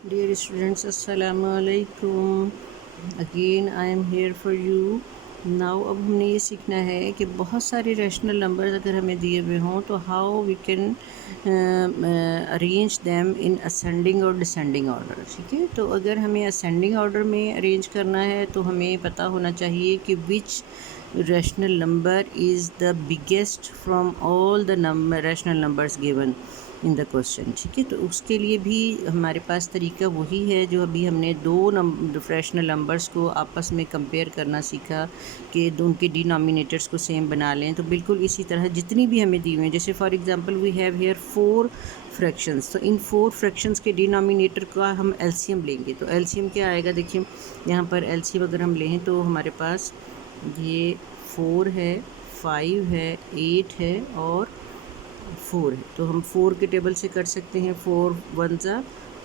Dear students, Assalamu alaikum. Again I am here for you. Now अब हमने ये सीखना है कि बहुत सारे रैशनल नंबर्स अगर हमें दिए हुए हों तो how we can arrange them in ascending और डिसेंडिंग ऑर्डर. ठीक है, तो अगर हमें असेंडिंग ऑर्डर में अरेंज करना है तो हमें पता होना चाहिए कि which rational number is the biggest from all the number rational numbers given in the question. ठीक है, तो उसके लिए भी हमारे पास तरीका वही है जो अभी हमने दो रैशनल नंबर्स को आपस में कंपेयर करना सीखा कि उनके डिनोमिनेटर्स को सेम बना लें. तो बिल्कुल इसी तरह जितनी भी हमें दी हुई हैं, जैसे for example we have here 4 fractions, तो इन 4 फ्रैक्शंस के डिनोमिनेटर का हम एलसीएम लेंगे. तो एलसीएम क्या आएगा, देखिए यहाँ पर एलसीएम अगर हम लें तो हमारे पास ये 4 है, 5 है, 8 है और 4 है. तो हम 4 के टेबल से कर सकते हैं. 4 1 ज़ा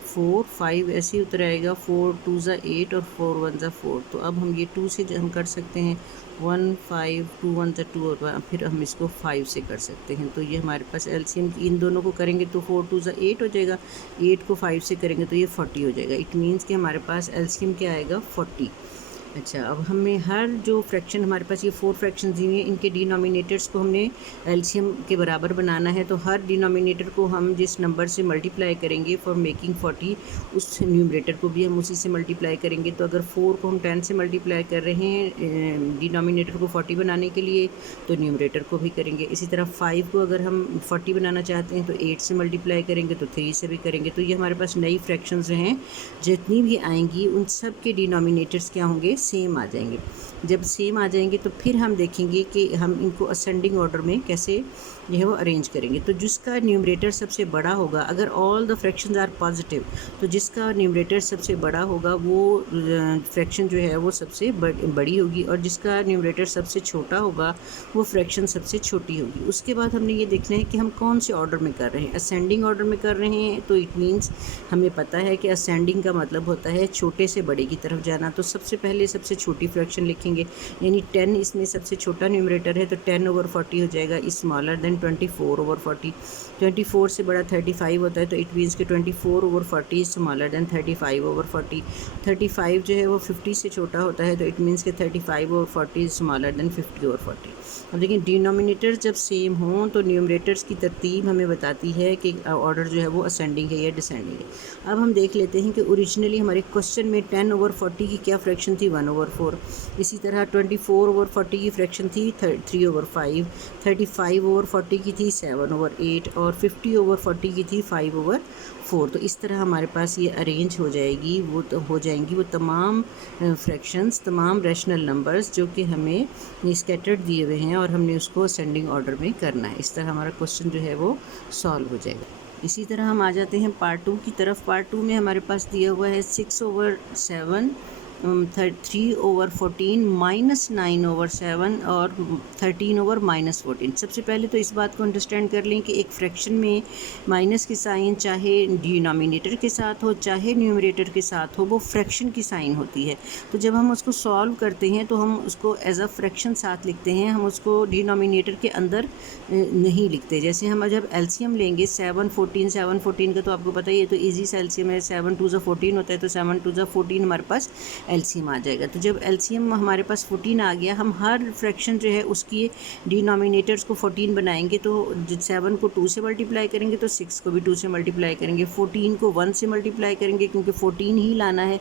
4, 5 ऐसे ही उतर आएगा. 4 2 ज़ा 8 और 4 1 ज़ा 4. तो अब हम ये 2 से हम कर सकते हैं 1 5 2 1 ज़ा 2 और फिर हम इसको 5 से कर सकते हैं. तो ये हमारे पास एलसीएम इन दोनों को करेंगे तो 4 2 ज़ा 8 हो जाएगा. 8 को 5 से करेंगे तो ये 40 हो जाएगा. इट मीन्स कि हमारे पास एलसीएम क्या आएगा, 40. अच्छा, अब हमें हर जो फ्रैक्शन हमारे पास ये 4 फ्रैक्शन दी हुई हैं इनके डिनोमिनेटर्स को हमने एलसीएम के बराबर बनाना है. तो हर डिनोमिनेटर को हम जिस नंबर से मल्टीप्लाई करेंगे फॉर मेकिंग 40, उस न्यूमरेटर को भी हम उसी से मल्टीप्लाई करेंगे. तो अगर 4 को हम 10 से मल्टीप्लाई कर रहे हैं डिनोमिनेटर को 40 बनाने के लिए, तो न्यूमरेटर को भी करेंगे. इसी तरह 5 को अगर हम 40 बनाना चाहते हैं तो 8 से मल्टीप्लाई करेंगे, तो 3 से भी करेंगे. तो ये हमारे पास नई फ्रैक्शंस जो हैं जितनी भी आएंगी उन सब के डिनोमिनेटर्स क्या होंगे, सेम आ जाएंगे. जब सेम आ जाएंगे तो फिर हम देखेंगे कि हम इनको असेंडिंग ऑर्डर में कैसे जो है वो अरेंज करेंगे. तो जिसका न्यूमरेटर सबसे बड़ा होगा, अगर all the fractions are positive, तो जिसका न्यूमरेटर सबसे बड़ा होगा वो फ्रैक्शन जो है वो सबसे बड़ी होगी, और जिसका न्यूमरेटर सबसे छोटा होगा वो फ्रैक्शन सबसे छोटी होगी. उसके बाद हमने ये देखना है कि हम कौन से ऑर्डर में कर रहे हैं. असेंडिंग ऑर्डर में कर रहे हैं तो इट मीन्स हमें पता है कि असेंडिंग का मतलब होता है छोटे से बड़े की तरफ जाना. तो सबसे पहले सबसे छोटी फ्रैक्शन लिखेंगे, यानी 10 इसमें सबसे छोटा न्यूमरेटर है तो 10/40 हो जाएगा, स्मॉलर देन 24/40. 24 से बड़ा 35 होता है तो इट मीन्स कि 24/40 इज स्मॉलर देन 35/40. 35 जो है वो 50 से छोटा होता है तो इट मीन्स कि 35/40 इज स्मॉलर देन 50/40. अब देखिए डिनोमिनेटर्स जब सेम हों तो न्यूमरेटर्स की तरतीब हमें बताती है कि ऑर्डर जो है वो असेंडिंग है या डिसेंडिंग है. अब हम देख लेते हैं कि ओरिजिनली हमारे क्वेश्चन में 10/40 की क्या फ्रैक्शन थी, 1/4. इसी तरह 24/40 की फ्रैक्शन थी 3/5. 35/40 की थी 7/8 और 50/40 की थी 5/4. तो इस तरह हमारे पास ये अरेंज हो जाएगी, वो तो हो जाएंगी वो तमाम फ्रैक्शंस, तमाम रैशनल नंबर्स जो कि हमें स्कैटर्ड दिए हुए हैं और हमने उसको असेंडिंग ऑर्डर में करना है. इस तरह हमारा क्वेश्चन जो है वो सॉल्व हो जाएगा. इसी तरह हम आ जाते हैं पार्ट 2 की तरफ. पार्ट 2 में हमारे पास दिया हुआ है 6/7, 3/14 -9/7 और 13/-14. सबसे पहले तो इस बात को अंडरस्टैंड कर लें कि एक फ्रैक्शन में माइनस की साइन चाहे डिनोमिनेटर के साथ हो चाहे न्यूमरेटर के साथ हो, वो फ्रैक्शन की साइन होती है. तो जब हम उसको सॉल्व करते हैं तो हम उसको एज अ फ्रैक्शन साथ लिखते हैं, हम उसको डिनोमिनेटर के अंदर नहीं लिखते. जैसे हम जब एलसीएम लेंगे 7/14 का तो आपको पता ही है, तो ईजी सा एलसीएम है, 7 2 14 होता है तो 7 2 14 हमारे पास एलसीएम आ जाएगा. तो जब एलसीएम हमारे पास 14 आ गया, हम हर फ्रैक्शन जो है उसकी डिनोमिनेटर्स को 14 बनाएंगे. तो 7 को 2 से मल्टीप्लाई करेंगे तो 6 को भी 2 से मल्टीप्लाई करेंगे. 14 को 1 से मल्टीप्लाई करेंगे क्योंकि 14 ही लाना है,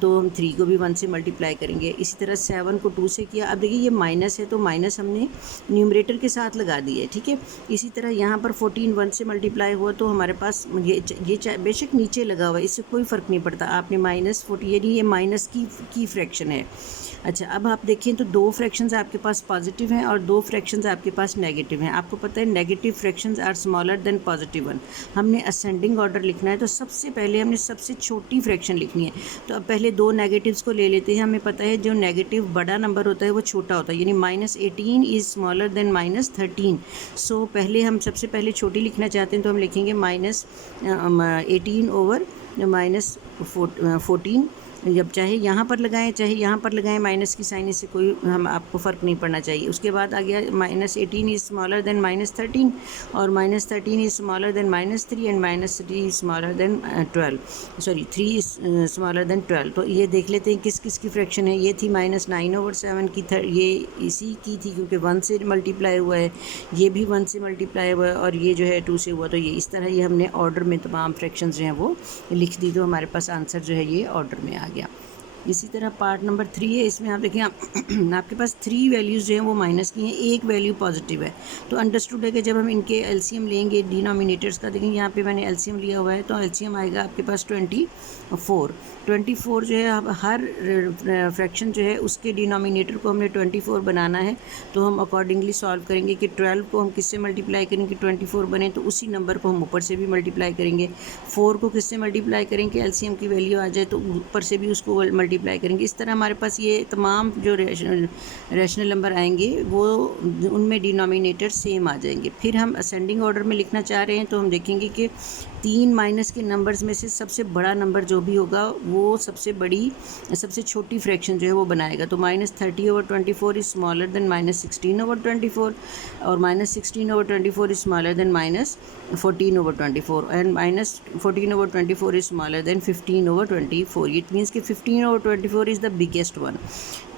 तो हम 3 को भी 1 से मल्टीप्लाई करेंगे. इसी तरह 7 को 2 से किया. अब देखिए ये माइनस है तो माइनस हमने न्यूमरेटर के साथ लगा दिया है. ठीक है, इसी तरह यहाँ पर 14 1 से मल्टीप्लाई हुआ तो हमारे पास ये बेशक नीचे लगा हुआ है, इससे कोई फ़र्क नहीं पड़ता. आपने -40 यानी ये माइनस की फ्रैक्शन है. अच्छा, अब आप देखें तो दो फ्रैक्शंस आपके पास पॉजिटिव हैं और दो फ्रैक्शंस आपके पास नेगेटिव हैं. आपको पता है negative fractions are smaller than positive one. हमने असेंडिंग ऑर्डर लिखना है तो सबसे पहले हमने सबसे छोटी फ्रैक्शन लिखनी है. तो अब पहले दो नेगेटिव्स को ले लेते हैं. हमें पता है जो नेगेटिव बड़ा नंबर होता है वो छोटा होता है, यानी -18 इज़ स्मॉलर देन -13. सो पहले हम सबसे पहले छोटी लिखना चाहते हैं तो हम लिखेंगे -18/-14. जब चाहे यहाँ पर लगाएं चाहे यहाँ पर लगाएं, माइनस की साइन से कोई हम आपको फ़र्क नहीं पड़ना चाहिए। उसके बाद आ गया -18 इज़ स्मॉलर देन -13 और -13 is smaller than -3 and -3 is smaller than 12, sorry 3 is smaller than 12। तो ये देख लेते हैं किस किस की फ्रैक्शन है। ये थी -9/7 की, ये इसी की थी क्योंकि 1 से मल्टीप्लाई हुआ है, ये भी 1 से मल्टीप्लाई हुआ है और ये जो है 2 से हुआ। तो ये इस तरह ये हमने ऑर्डर में तमाम फ्रैक्शंस जो हैं वो लिख दी, तो हमारे पास आंसर जो है ये ऑर्डर में आ गया। इसी तरह पार्ट नंबर 3 है, इसमें आप देखें आपके पास 3 वैल्यूज़ जो हैं वो माइनस की हैं, एक वैल्यू पॉजिटिव है। तो अंडरस्टूड है कि जब हम इनके एलसीएम लेंगे डिनोमिनेटर्स का, देखें यहाँ पे मैंने एलसीएम लिया हुआ है, तो एलसीएम आएगा आपके पास 24 जो है। अब हर फ्रैक्शन जो है उसके डिनोमिनेटर को हमने 24 बनाना है, तो हम अकॉर्डिंगली सॉल्व करेंगे कि 12 को हम किससे मल्टीप्लाई करेंगे 24 बने, तो उसी नंबर को हम ऊपर से भी मल्टीप्लाई करेंगे। 4 को किससे मल्टीप्लाई करेंगे, एलसीएम की वैल्यू आ जाए तो ऊपर से भी उसको मल्टीप्लाई करेंगे। इस तरह हमारे पास ये तमाम जो रैशनल नंबर आएंगे वो उनमें डिनोमिनेटर सेम आ जाएंगे। फिर हम असेंडिंग ऑर्डर में लिखना चाह रहे हैं, तो हम देखेंगे कि 3 माइनस के नंबर्स में से सबसे बड़ा नंबर जो भी होगा वो सबसे छोटी फ्रैक्शन जो है वो बनाएगा। तो -30/24 इज़ स्मॉलर देन -16/24 और -16/24 is smaller than -14/24 and -14/24 is smaller than 15/24। It means कि 15/24 इज़ द बिगेस्ट वन,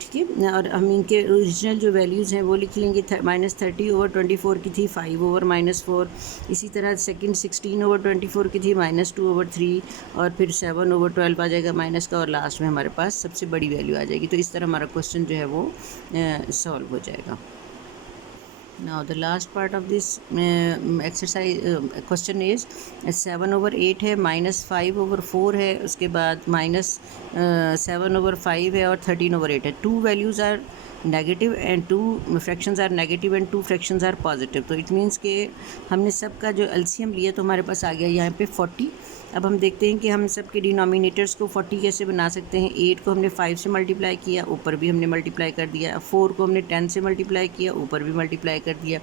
ठीक है। और हम इनके ओरिजिनल जो वैल्यूज़ हैं वो लिख लेंगे। -30/24 की थी 5/-4, इसी तरह सेकंड 16/24 की थी -2/3 और फिर 7/12 आ जाएगा माइनस का, और लास्ट में हमारे पास सबसे बड़ी वैल्यू आ जाएगी। तो इस तरह हमारा क्वेश्चन जो है वो सॉल्व हो जाएगा। Now the last part of this exercise question is 7/8 है, -5/4 है, उसके बाद -7/5 है और 13/8 है। 2 values are negative and 2 fractions are negative and 2 fractions are positive. तो इट मीन्स कि हमने सबका जो एलसीएम लिया तो हमारे पास आ गया यहाँ पे 40। अब हम देखते हैं कि हम सबके डिनोमिनेटर्स को 40 कैसे बना सकते हैं। 8 को हमने 5 से मल्टीप्लाई किया, ऊपर भी हमने मल्टीप्लाई कर दिया। 4 को हमने 10 से मल्टीप्लाई किया, ऊपर भी मल्टीप्लाई कर दिया।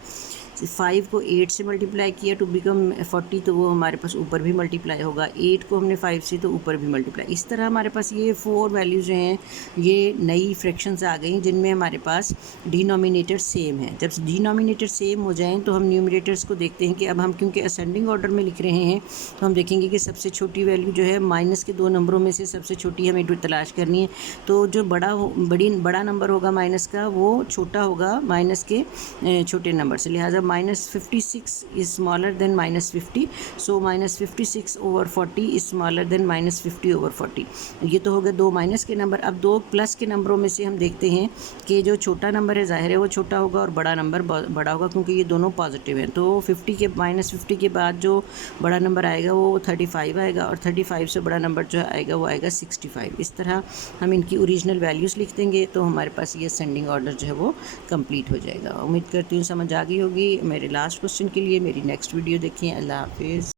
5 को 8 से मल्टीप्लाई किया टू बिकम 40, तो वो हमारे पास ऊपर भी मल्टीप्लाई होगा। 8 को हमने 5 से, तो ऊपर भी मल्टीप्लाई। इस तरह हमारे पास ये 4 वैल्यूज़ जो हैं ये नई फ्रैक्शंस आ गई जिनमें हमारे पास डिनोमिनेटर सेम है। जब डिनोमिनेटर सेम हो जाएं तो हम न्यूमरेटर्स को देखते हैं कि अब हम क्योंकि असेंडिंग ऑर्डर में लिख रहे हैं तो हम देखेंगे कि सबसे छोटी वैल्यू जो है माइनस के 2 नंबरों में से सबसे छोटी हमें तलाश करनी है। तो जो बड़ा नंबर होगा माइनस का वो छोटा होगा माइनस के छोटे नंबर से, लिहाजा -56 is smaller than -50, so -56/40 is smaller than -50/40। ये तो हो गए 2 माइनस के नंबर। अब 2 प्लस के नंबरों में से हम देखते हैं कि जो छोटा नंबर है ज़ाहिर है वो छोटा होगा और बड़ा नंबर बड़ा होगा, क्योंकि ये दोनों पॉजिटिव हैं। तो -50 के बाद जो बड़ा नंबर आएगा वो 35 आएगा और 35 से बड़ा नंबर जो आएगा वो आएगा 65। इस तरह हम इनकी ओरिजिनल वैल्यूज़ लिख देंगे तो हमारे पास ये असेंडिंग ऑर्डर जो है वो कंप्लीट हो जाएगा। उम्मीद करती हूँ समझ आ गई होगी। मेरे लास्ट क्वेश्चन के लिए मेरी नेक्स्ट वीडियो देखिए। अल्लाह हाफिज़।